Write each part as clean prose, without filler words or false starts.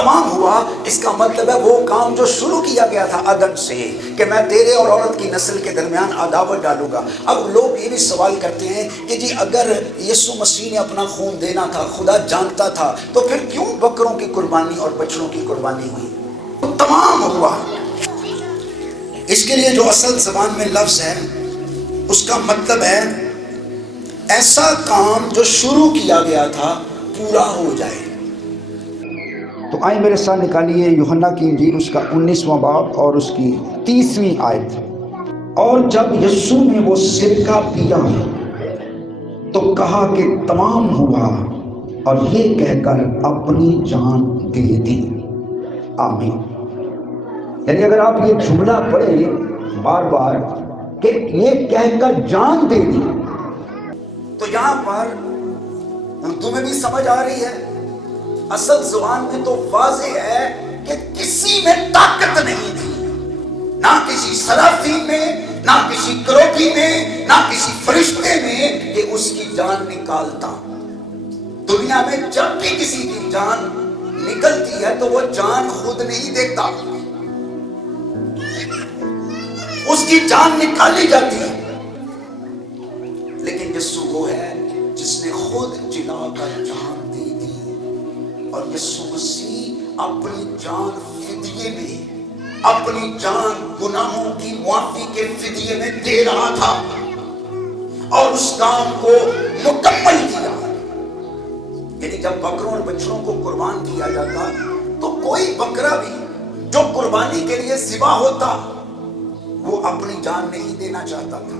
تمام ہوا، اس کا مطلب ہے وہ کام جو شروع کیا گیا تھا عدم سے، کہ میں تیرے اور عورت کی نسل کے درمیان عداوت ڈالوں گا۔ اب لوگ یہ بھی سوال کرتے ہیں کہ جی اگر یسوع مسیح نے اپنا خون دینا تھا، خدا جانتا تھا، تو پھر کیوں بکروں کی قربانی اور بچڑوں کی قربانی ہوئی؟ تو تمام ہوا۔ اس کے لیے جو اصل زبان میں لفظ ہے اس کا مطلب ہے ایسا کام جو شروع کیا گیا تھا پورا ہو جائے۔ تو آئیں میرے ساتھ نکالیے یوحنا کی انجیل اس کا 19واں باب اور اس کی 30ویں آیت۔ اور جب یسوع نے وہ سرکہ پیا تو کہا کہ تمام ہوا، اور یہ کہہ کر اپنی جان دے دی۔ آمین۔ یعنی اگر آپ یہ جملہ پڑھیں بار بار کہ یہ کہہ کر جان دے دی، تو یہاں پر اردو میں بھی سمجھ آ رہی ہے، اصل زبان میں تو واضح ہے کہ کسی میں طاقت نہیں تھی، نہ کسی صرافین میں، نہ کسی کروبی میں، نہ کسی فرشتے میں کہ اس کی جان نکالتا۔ دنیا میں جب بھی کسی کی جان نکلتی ہے تو وہ جان خود نہیں دیتا، اس کی جان نکالی جاتی ہے۔ لیکن یسوع وہ ہے جس نے خود جلا کر جان دے دی، اور یسوع مسیح اپنی جان فدیے میں، اپنی جان گناہوں کی معافی کے فدیے میں دے رہا تھا، اور اس کام کو مکمل کیا۔ یعنی جب بکروں اور بچڑوں کو قربان کیا جاتا تو کوئی بکرا بھی جو قربانی کے لیے ذبح ہوتا وہ اپنی جان نہیں دینا چاہتا تھا۔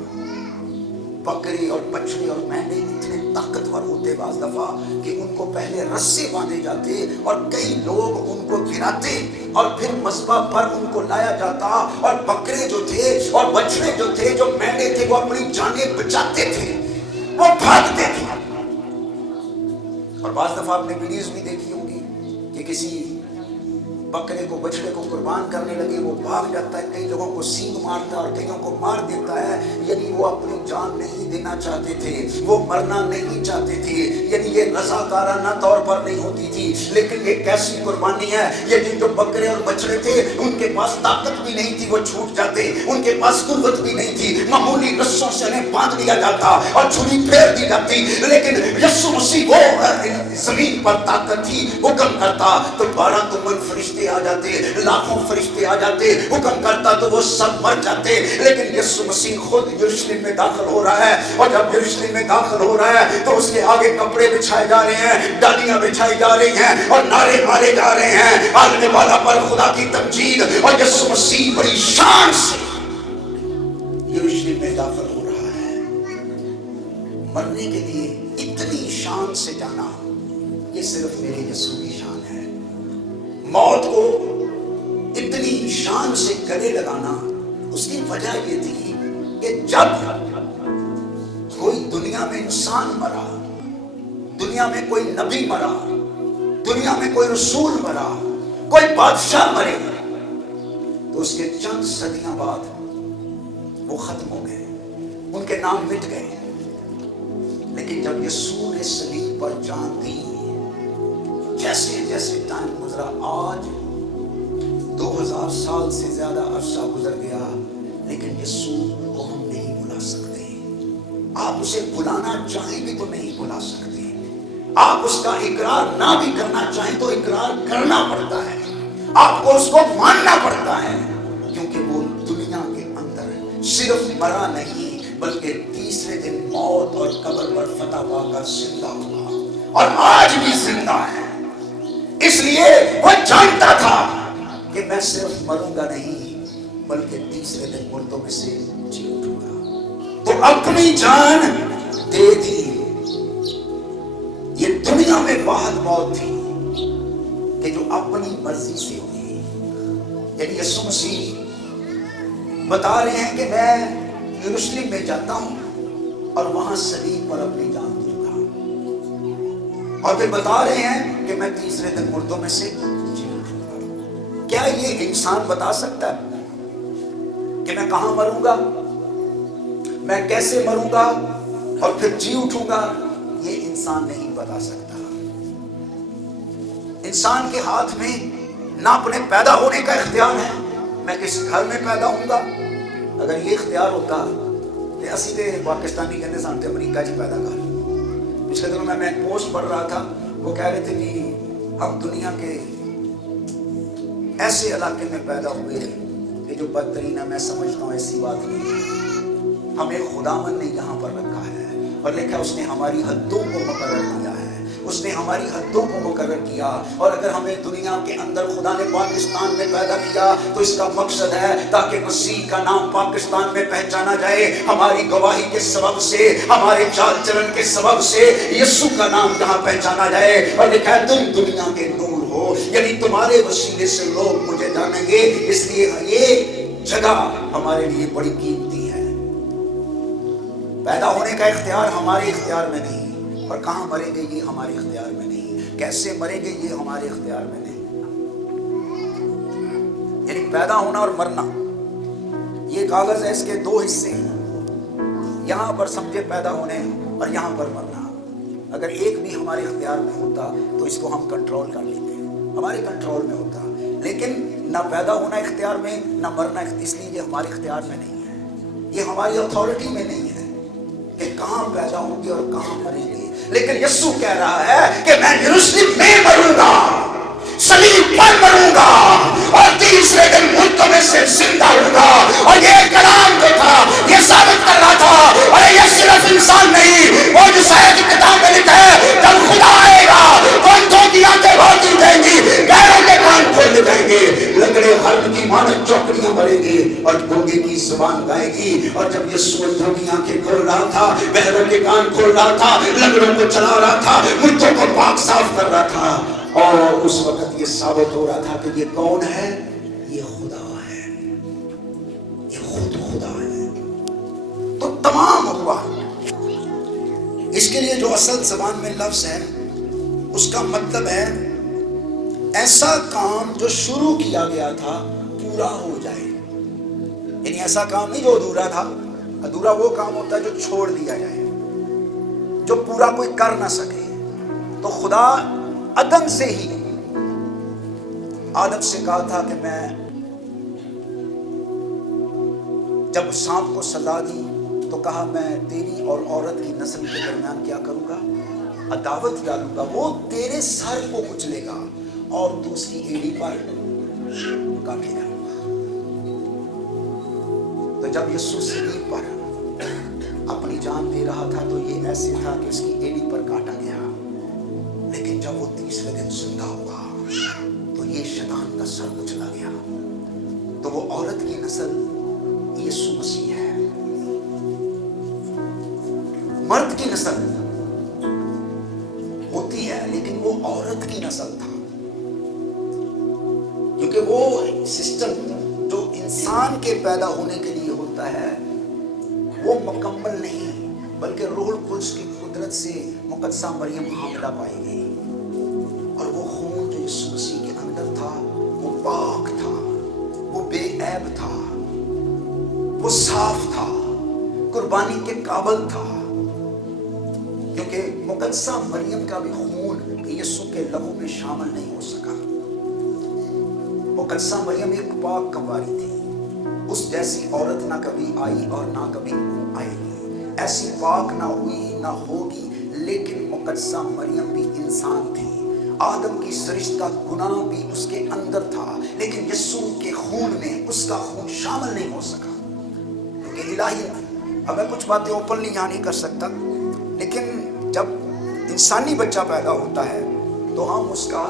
بکری اور بچڑے اور مینڈے اتنے طاقتور ہوتے بعض دفعہ کہ ان کو پہلے رسے باندھے جاتے اور کئی لوگ ان کو گراتے، اور پھر مذبح پر ان کو لایا جاتا، اور بکرے جو تھے اور بچڑے جو تھے، جو مینڈے تھے، وہ اپنی جانیں بچاتے تھے، وہ بھاگتے تھے۔ اور بعض دفعہ آپ نے ویڈیوز بھی دیکھی ہوں گی کہ کسی بکرے کو بچڑے کو قربان کرنے لگے، وہ بھاگ جاتا ہے، کئی لوگوں کو سینگ مارتا ہے اور کئیوں کو مار دیتا ہے۔ یعنی وہ اپنی جان نہیں دینا چاہتے تھے، وہ مرنا نہیں چاہتے تھے، یعنی یہ رضاکارانہ طور پر نہیں ہوتی تھی۔ لیکن یہ کیسی قربانی ہے، یہ جو بکرے اور بچڑے تھے ان کے پاس طاقت بھی نہیں تھی، وہ چھوٹ جاتے، ان کے پاس قوت بھی نہیں تھی، معمولی رسوں سے انہیں باندھ لیا جاتا اور چھری پھیر دی جاتی۔ لیکن یسوع مسیح وہ زمین پر طاقت تھی، حکم کرتا تو 12 تمن فرشتے آ جاتے، لاکھوں فرشتے آ جاتے، حکم کرتا تو وہ سب مر جاتے۔ لیکن یسوع مسیح خود یروشلم میں داخل ہو رہا ہے، اور جب یروشلم میں داخل ہو رہا ہے تو اس کے آگے کپڑے بچھائے جا رہے ہیں، ڈالیاں بچھائی جا رہی ہیں، اور نعرے مارے جا رہے ہیں، عالم والا پر خدا کی تمجید۔ اور یسوع مسیح بڑی شان سے یروشلم میں داخل ہو رہا ہے۔ مرنے کے لیے اتنی شان سے جانا، یہ صرف میرے یسوع کی شان ہے۔ موت کو اتنی شان سے گلے لگانا، اس کی وجہ یہ تھی کہ جب کوئی دنیا میں انسان مرا، دنیا میں کوئی نبی مرا، دنیا میں کوئی رسول مرا، کوئی بادشاہ مرے، تو اس کے چند صدیاں بعد وہ ختم ہو گئے، ان کے نام مٹ گئے۔ لیکن جب یسوع نے صلیب پر جان دی، جیسے جیسے ٹائم گزرا، آج 2000 سال سے زیادہ عرصہ گزر گیا، لیکن یسوع کو ہم نہیں بلا سکتے۔ آپ اسے بلانا چاہیں بھی تو نہیں بلا سکتے، آپ اس کا اقرار نہ بھی کرنا چاہیں تو اقرار کرنا پڑتا ہے، آپ کو اس کو ماننا پڑتا ہے، کیونکہ وہ دنیا کے اندر صرف مرا نہیں بلکہ تیسرے دن موت اور قبر پر فتح پا کر زندہ ہوا، اور آج بھی زندہ ہے۔ اس لیے وہ جانتا تھا کہ میں صرف مروں گا نہیں بلکہ تیسرے دن مردوں میں سے جی اٹھوں گا، تو اپنی جان دے دی۔ یہ دنیا میں واحد موت تھی کہ جو اپنی مرضی سے ہوئی۔ یعنی یسوع مسیح بتا رہے ہیں کہ میں یروشلم میں جاتا ہوں اور وہاں صلیب پر اپنی جان دوں گا، اور پھر بتا رہے ہیں کہ میں تیسرے دن مردوں میں سے جی اٹھوں گا۔ کیا یہ انسان بتا سکتا ہے کہ میں کہاں مروں گا، میں کیسے مروں گا اور پھر جی اٹھوں گا؟ یہ انسان نہیں بتا سکتا۔ انسان کے ہاتھ میں نہ اپنے پیدا ہونے کا اختیار ہے، میں کس گھر میں پیدا ہوں گا۔ اگر یہ اختیار ہوتا تو اسی تے پاکستانی کہتے سن تے امریکہ چ پیدا کر۔ پچھلے دنوں میں ایک پوسٹ پڑھ رہا تھا، وہ کہہ رہے تھے کہ ہم دنیا کے ایسے علاقے میں پیدا ہوئے کہ جو بدترین ہے۔ میں سمجھتا ہوں ایسی بات نہیں ہے، ہمیں خداوند نے یہاں پر رکھا ہے اور لکھا اس نے ہماری حدوں کو مقرر کیا ہے، اس نے ہماری حدوں کو مقرر کیا۔ اور اگر ہمیں دنیا کے اندر خدا نے پاکستان میں پیدا کیا تو اس کا مقصد ہے تاکہ مسیح کا نام پاکستان میں پہچانا جائے، ہماری گواہی کے سبب سے، ہمارے چال چلن کے سبب سے یسوع کا نام یہاں پہچانا جائے۔ اور لکھا ہے تم دنیا کے نور ہو، یعنی تمہارے وسیلے سے لوگ مجھے جانیں گے، اس لیے یہ جگہ ہمارے لیے بڑی قیمتی ہے۔ پیدا ہونے کا اختیار ہمارے اختیار میں نہیں، اور کہاں مریں گے یہ ہمارے اختیار میں نہیں، کیسے مریں گے یہ ہمارے اختیار میں نہیں۔ یعنی پیدا ہونا اور مرنا، یہ کاغذ ہے، اس کے دو حصے ہیں، یہاں پر سمجھے پیدا ہونے اور یہاں پر مرنا۔ اگر ایک بھی ہمارے اختیار میں ہوتا تو اس کو ہم کنٹرول کر لیتے، ہمارے کنٹرول میں ہوتا، لیکن نہ پیدا ہونا اختیار میں نہ مرنا، اس لیے یہ ہمارے اختیار میں نہیں ہے، یہ ہماری اتھارٹی میں نہیں ہے کہ کہاں پیدا ہوں گے اور کہاں مریں گے۔ لیکن یسوع کہہ رہا ہے کہ میں یروشلم میں مروں گا، صلیب پر مروں گا، اور تیسرے دن مردوں میں سے زندہ ہوں گا۔ اور یہ کلام جو تھا یہ ثابت کر رہا تھا، اور یہ صرف انسان نہیں، وہ جو شاید کتاب میں لکھا ہے جب خدا آئے گا تو اندھوں کی آنکھیں کھول جائیں گی، بہروں کے کان کھول جائیں گے، لنگڑے حرم کی مانند چوکڑیاں بھریں گے اور گونگے کی زبان گائے گی۔ اور جب یسوع اندھوں کی آنکھیں کھول رہا تھا، بہروں کے کان کھول رہا تھا، لنگڑوں کو چلا رہا تھا، مردوں کو پاک صاف کر رہا تھا، اور اس وقت یہ ثابت ہو رہا تھا کہ یہ کون ہے؟ یہ خدا ہے، یہ خود خدا ہے۔ تو تمام ہوا۔ اس کے لیے جو اصل زبان میں لفظ ہے اس کا مطلب ہے ایسا کام جو شروع کیا گیا تھا پورا ہو جائے۔ یعنی ایسا کام نہیں جو ادھورا تھا، ادھورا وہ کام ہوتا ہے جو چھوڑ دیا جائے، جو پورا کوئی کر نہ سکے۔ تو خدا عدم سے ہی آدم سے کہا تھا کہ میں جب سانپ کو سزا دی تو کہا میں تیری اور عورت کی نسل کے درمیان کیا کروں گا؟ عداوت ڈالوں گا، وہ تیرے سر کو کچلے گا اور تو اس کی ایڑی پر کاٹے جاؤں گا۔ تو جب یسوع صلیب پر اپنی جان دے رہا تھا تو یہ ایسے تھا کہ اس کی ایڑی پر کاٹا گیا، لیکن جب وہ تیسرے دن زندہ ہوا تو یہ شیطان کا سر کچلا گیا۔ تو وہ عورت کی نسل یسوع مسیح ہے، مرد کی نسل ہوتی ہے لیکن وہ عورت کی نسل تھا، کیونکہ وہ سسٹم جو انسان کے پیدا ہونے کے لیے ہوتا ہے وہ مکمل نہیں، بلکہ روح القدس کی قدرت سے مقدسہ مریم حاملہ پائی گئی، اور وہ خون جو یسوع مسیح کے اندر تھا وہ پاک تھا، وہ بے عیب تھا، وہ صاف تھا، قربانی کے قابل تھا، کیونکہ مقدسہ مریم کا بھی خون یسوع کے لہو میں شامل نہیں ہو سکا۔ مقدسہ مریم ایک پاک کنواری تھی، اس جیسی عورت نہ کبھی آئی اور نہ کبھی آئے گی، ایسی پاک نہ ہوئی نہ ہوگی، لیکن مقدسہ مریم بھی انسان تھی، آدم کی سرشت کا گناہ بھی اس کے اندر تھا، لیکن یسوع کے خون میں اس کا خون شامل نہیں ہو سکا، کیونکہ الہی اب میں کچھ باتیں اوپنلی یہاں نہیں کر سکتا، لیکن جب انسانی بچہ پیدا ہوتا ہے تو ہم اس کا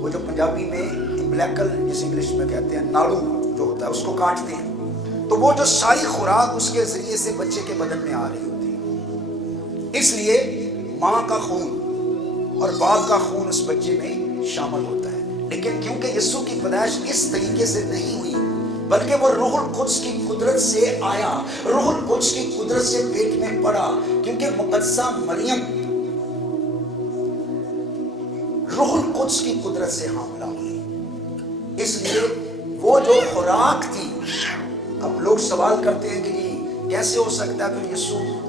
وہ جو پنجابی میں امبلیکل جس انگلش میں کہتے ہیں ناڑو جو ہوتا ہے اس کو کاٹتے ہیں، تو وہ جو ساری خوراک اس کے ذریعے سے بچے کے بدن میں آ رہی ہوتی ہے، اس لیے ماں کا خون اور باپ کا خون اس بچے میں شامل ہوتا ہے۔ لیکن کیونکہ یسوع کی پیدائش اس طریقے سے نہیں ہوئی بلکہ وہ روح القدس کی قدرت سے آیا، روح القدس کی قدرت سے پیٹ میں پڑا، کیونکہ مقدسہ مریم روح القدس کی قدرت سے حاملہ ہوئی، اس لیے وہ جو خوراک تھی۔ اب لوگ سوال کرتے ہیں کہ جی کیسے ہو سکتا ہے، پھر یسوع